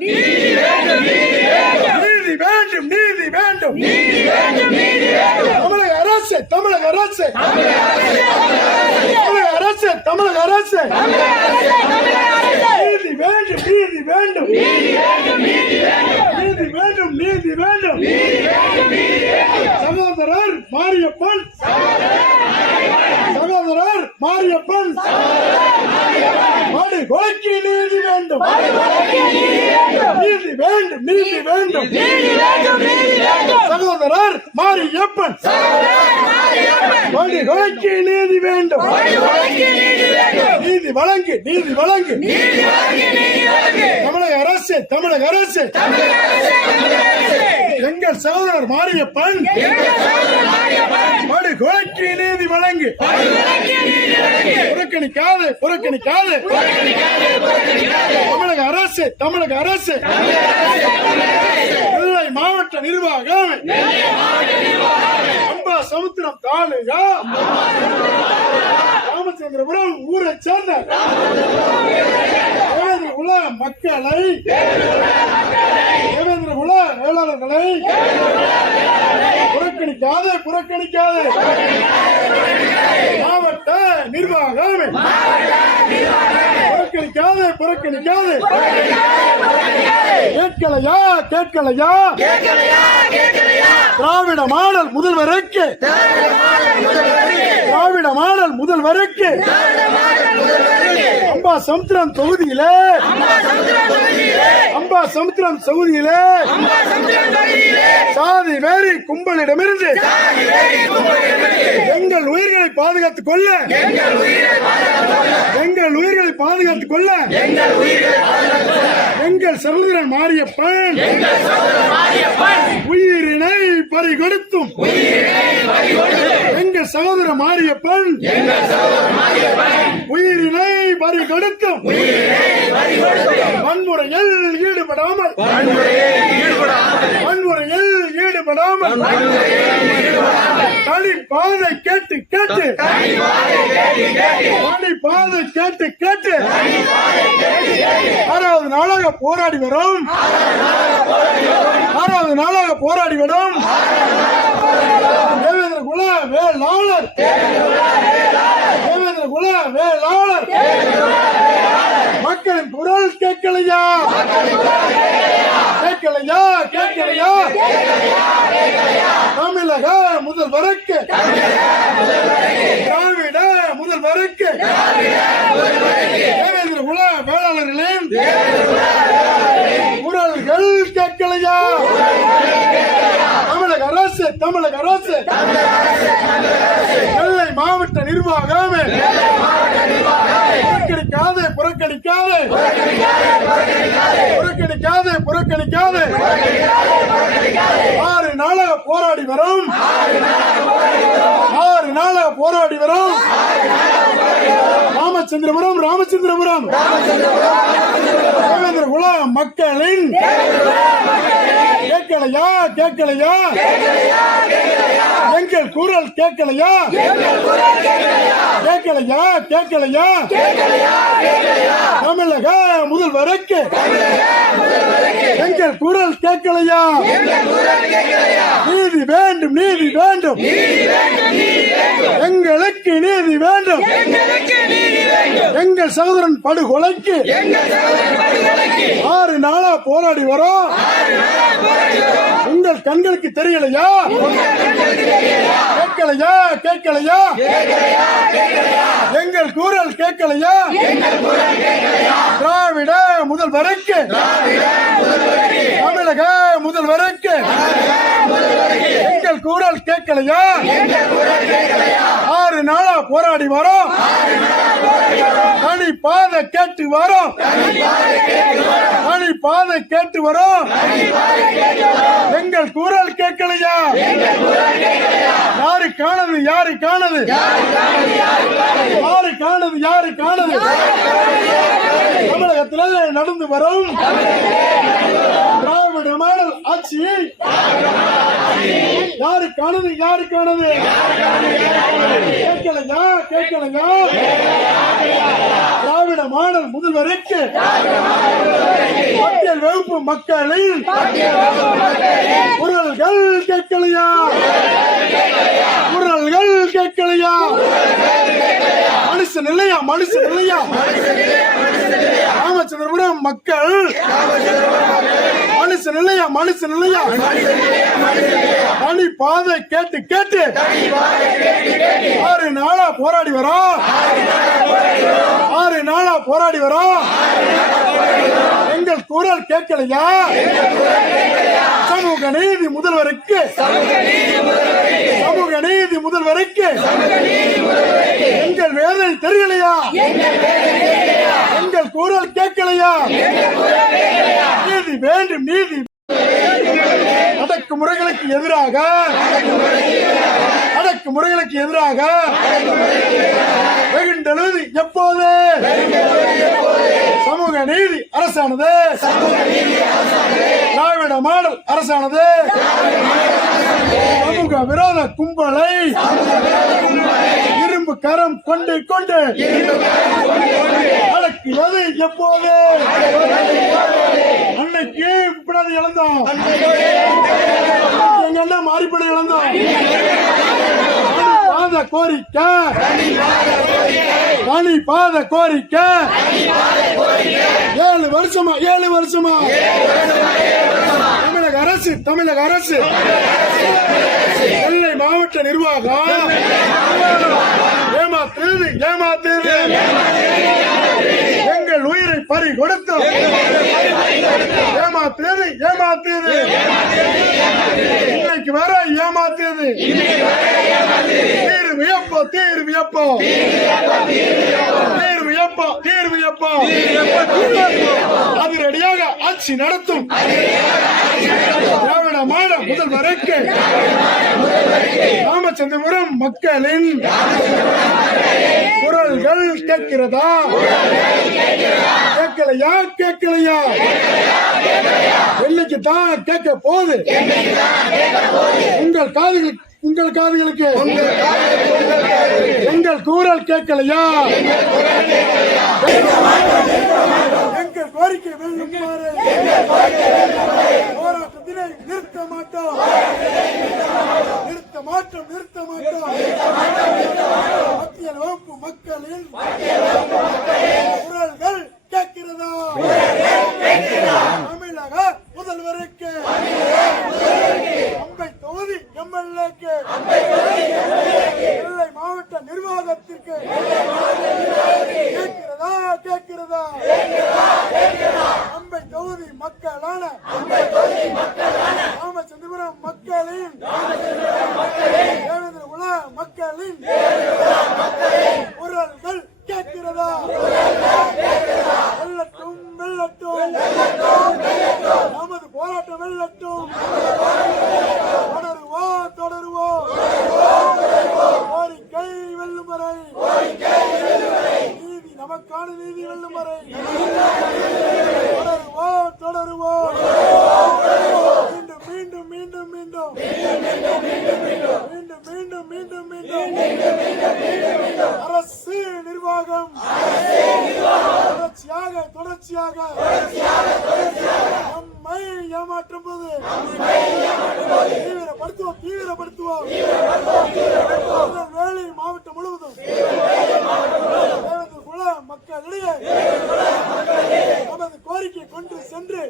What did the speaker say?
நீதி வேண்டும் நீதி வேண்டும் தமிழக அரசு தமிழக அரசு நீதி வேண்டும் சகோதரர் மாரியப்பன் படு கொலைக்கு நீதி வேண்டும் சகோதரர் மாரியப்பன் படு கொலைக்கு நீதி வேண்டும் நீதி வழங்கு தமிழக அரசு எங்கள் சகோதரர் மாரியப்பன் படு கொலைக்கு நீதி வழங்கு புறக்கணிக்காது தமிழக அரசு நெல்லை மாவட்ட நிர்வாகம் அம்பாசமுத்திரம் தாலுகா ராமச்சந்திரபுரம் ஊரை சேர்ந்த உல மக்களை உல வேளாளர்களை புறக்கணிக்காது மாவட்ட நிர்வாகம் புறக்கணிக்காது கேட்கலையா திராவிட மாடல் முதல்வருக்கு அம்பாசமுத்திரம் தொகுதியிலே சாதி வேறி கும்பலிடமிருந்து எங்கள் உயிர்களை பாதுகாத்துக் கொள்ள எங்கள் சகோதரன் மாரியப்பன் உயிரினை பறிகொடுத்தும் எங்கள் சகோதரன் மாரியப்பன் உயிரினை பறிகொடுத்தும் வன்முறையில் ஈடுபடாமல் தனிப்பாதை கேட்டு ஆறாவது நாளாக போராடி வரும் தேவேந்திர குல வேளாளர் மக்களின் குரல் கேட்கலையா தமிழக முதல்வருக்கு திராவிட முதல்வருக்கு தேவேந்திர குல வேளாளர்களின் குரல்கள் கேட்கலையா தமிழக அரசு நெல்லை மாவட்ட நிர்வாகம் புறக்கணிக்காது ஆறு நாளாக போராடி வரும் ராமச்சந்திரபுரம் தேவேந்திர குல மக்களின் கேட்கலையா எங்கள் குரல் கேட்கலையா தமிழக முதல்வருக்கு எங்கள் குரல் கேட்கலையா நீதி வேண்டும் எங்களுக்கு நீதி வேண்டும் எங்கள் சகோதரன் படுகொலைக்கு 6 நாளா போராடி வரோம் உங்கள் கண்களுக்கு தெரியலையா கேட்கலையா எங்கள் குரல் கேட்கலையா திராவிட முதல்வருக்கு தமிழக முதல்வருக்கு எங்கள் குரல் கேட்கலையா 6 நாளா போராடி வரோம் தனிப்பாதை கேட்டு வரோம் எங்கள் குரல் கேட்கலையா யாரு காணது தமிழகத்தில் நடந்து வரும் திராவிட மாடல் ஆட்சியை யாரு காணது கேட்கலையா திராவிட மாடல் முதல்வருக்கு பட்டியல் வகுப்பு வகுப்பு மக்களின் குரல்கள் கேட்கலையா? குரல்கள் கேட்கலையா? மனுஷன் இல்லையா? மனுஷன் இல்லையா? ராமச்சந்திரபுரம் மக்கள் மனுஷன் இல்லையா? மனுஷன் இல்லையா? தனி பாதை கேட்டு கேட்டு 6 நாளா போராடி வரோம். 6 நாளா போராடி வரோம். எங்கள் குரல் கேட்கலையா? சமூக நீதி முதல்வருக்கு, சமூக நீதி முதல்வருக்கு எங்கள் வேதனை தெரியலையா? எங்கள் குரல் கேட்கலையா? நீதி வேண்டும், நீதி. அடக்குமுறைகளுக்கு எதிராக, அடக்குமுறைகளுக்கு எதிராக வெகுண்டெழுவது எப்போது? சமூக நீதி அரசானது, திராவிட மாடல் அரசானது சமூக விரோத கும்பலை இரும்பு கரம் கொண்டு கொண்டு அடக்குவது எப்போது? அன்னைக்கு இப்படி இழந்தோம், எங்க அண்ணா மாறிப்படி இழந்தோம். பாத கோரிக்கை, தனி பாத கோரிக்கை 7 வருஷமா, 7 வருஷமா தமிழக அரசு, தமிழக அரசு நெல்லை மாவட்ட நிர்வாகம் ஏமாத்துறது, ஏமாத்துறது. எங்கள் உயிரை பறி கொடுத்தோம். ஏமாத்துறது, ஏமாத்துறது. இன்னைக்கு வர ஏமாத்துறது. தீர்வு எப்போ? தீர்வு எப்போ? தீர்வு எப்போ? தீர்வு எப்போ? அதிரடியாக ஆட்சி நடத்தும் திராவிட மாடல் முதல்வருக்கு ராமச்சந்திரபுரம் மக்களின் குரல்கள் கேட்கிறதா? கேட்கலையா? கேட்கலையா? என்னைக்கு தான் கேட்க போகுது? உங்கள் காதுகளுக்கு, உங்கள் காதுகளுக்கு எங்கள் குரல் கேட்கலையா? எங்கள் கோரிக்கை வெல்லுமாறு போராட்டத்தினை நிறுத்த மாட்டோம், நிறுத்த மாட்டோம், நிறுத்த மாட்டோம். மத்திய வகுப்பு மக்களின் குரல்கள் கேட்கிறதா? தமிழக முதல்வருக்கு, அம்பை தொகுதி எம்எல்ஏக்கு, நெல்லை மாவட்ட நிர்வாகத்திற்கு கேட்கிறதா? கேட்கிறதா? அம்பை தொகுதி மக்களான ராமச்சந்திரபுரம் மக்களின், தேவேந்திர குல மக்களின் குரல்கள் கேட்கிறதா? வெல்லட்டும், வெல்லட்டும், நமது போராட்டம் வெல்லட்டும். தொடருவோம், தொடருவோம். கோரிக்கை வெல்லும் வரை, நீதி நமக்கான நீதி வெல்லும் வரை தொடருவோம், தொடருவோம். மீண்டும் மீண்டும் மீண்டும் மீண்டும் மீண்டும் மீண்டும் மீண்டும் மீண்டும் அரசு நிர்வாகம் தொடர்ச்சியாக நம்மை ஏமாற்றும் போது தீவிரப்படுத்துவோம், தீவிரப்படுத்துவோம். வேலை மாவட்டம் முழுவதும் தேவேந்திர குல மக்களிடையே நமது கோரிக்கை கொண்டு சென்று